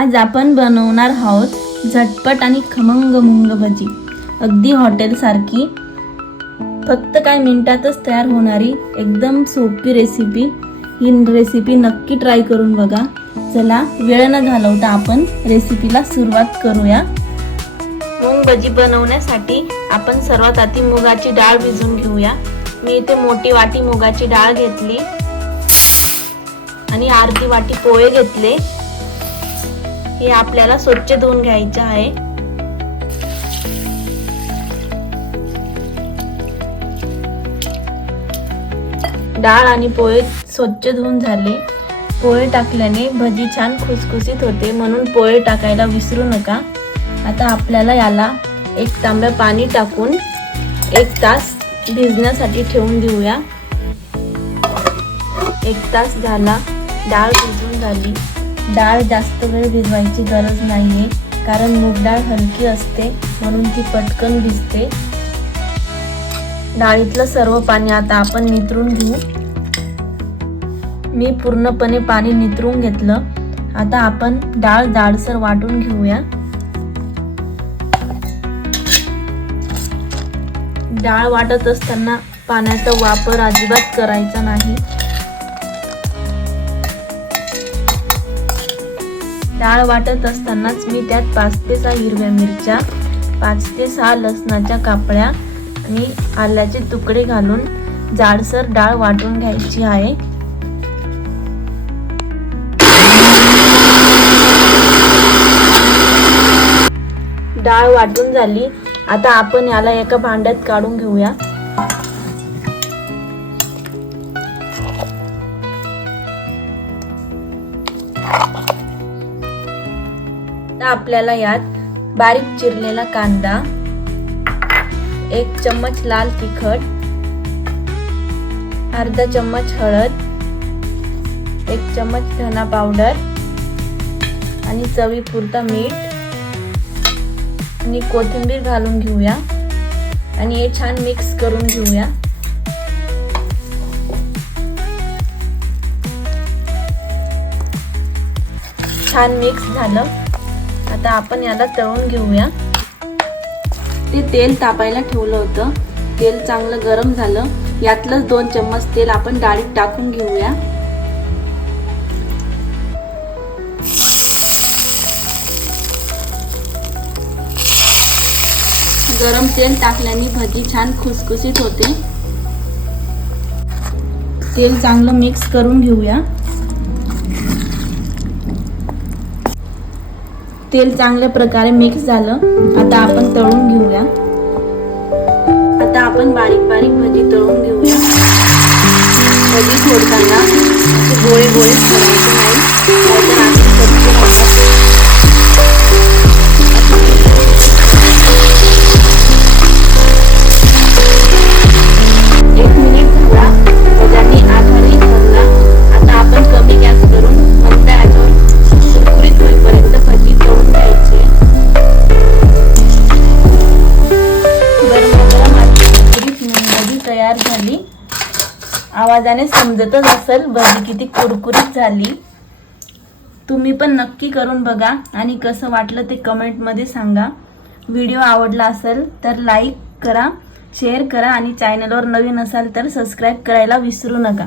आज आपण बनवणार आहोत झटपट आणि खमंग मुंग भजी। अगदी हॉटेल सारखी, फक्त काही मिनिटातच तयार होणारी एकदम सोपी रेसिपी। ही रेसिपी नक्की ट्राय करून बघा। चला वेळ न घालवता आपण रेसिपीला सुरुवात करूया। मूग भजी बनवण्यासाठी आपण सर्वात आधी मुगाची डाळ भिजवून घेऊया। मी इथे मोठी वाटी मुगाची डाळ घेतली आणि अर्धी वाटी पोहे घेतले। हे आपल्याला स्वच्छ धुवून घ्यायचे आहे। डाळ आणि पोहे स्वच्छ धुवून झाले। पोहे टाकल्याने भजी छान खुसखुशीत होते, म्हणून पोहे टाकायला विसरू नका। आता आपल्याला याला एक तांब्या पाणी टाकून 1 तास भिजण्यासाठी ठेवून देऊया। 1 तास झाला, डाळ भिजून झाली। डाळ जास्त वेळ भिजवायची गरज नाहीये, कारण मूग डाळ हलकी असते, म्हणून ती पटकन भिजते। डाळीतलं सर्व पाणी आता आपण निथरून घेऊ। मी पूर्णपणे पाणी निथरून घेतलं। आता आपण डाळ जाडसर वाटून घेऊया। डाळ वाटत असताना पाण्याचा वापर अजिबात करायचा नाही। डाळ वाटत असतानाच मी त्यात 5 ते 6 हिरव्या मिरच्या, 5 ते 6 लसणाच्या कापड्या आणि आल्याचे तुकडे घालून जाडसर डाळ वाटून घ्यायची आहे। डाळ वाटून झाली। आता आपण याला एका भांड्यात काढून घेऊया। आपल्याला यात बारीक चिरलेला कांदा, 1 चम्मच लाल तिखट, अर्धा चम्मच हळद, 1 चम्मच धना पावडर आणि चवीपुरता मीठ आणि कोथिंबीर घालून घेऊया आणि हे छान मिक्स करून घेऊया। छान मिक्स झालं। आता आपण याला तळून घेऊया। ते तेल तापायला ठेवलं होतं। तेल चांगलं गरम झालं। यातलंच 2 चम्मच तेल आपण डाळीत टाकून घेऊया। गरम तेल टाकल्याने भजी छान खुसखुशीत होते। तेल चांगलं मिक्स करून घेऊया। तेल चांगल्या प्रकारे मिक्स झालं। आता आपण तळून घेऊया। आता आपण बारीक बारीक भजी तळून घेऊया। भजी सोडताना असे गोळे गोळे करायचे नाही, नाहीतर आधी कच्चे राहतात। 1 मिनिट झाला, भज्यांनी आधारही धरला। आता आपण कमी गॅस करून मंद आचेवर कुरकुरीत होईपर्यंत भजी तळून घ्यायची। गरम कुरकुरीत भजी तयार झाली। आवाजाने समजतच असेल भजी किती कुरकुरीत झाली। तुम्ही पण नक्की करून बघा आणि कसं वाटलं ते कमेंटमध्ये सांगा। व्हिडिओ आवडला असेल तर लाईक करा, शेअर करा आणि चॅनलवर नवीन असाल तर सबस्क्राईब करायला विसरू नका।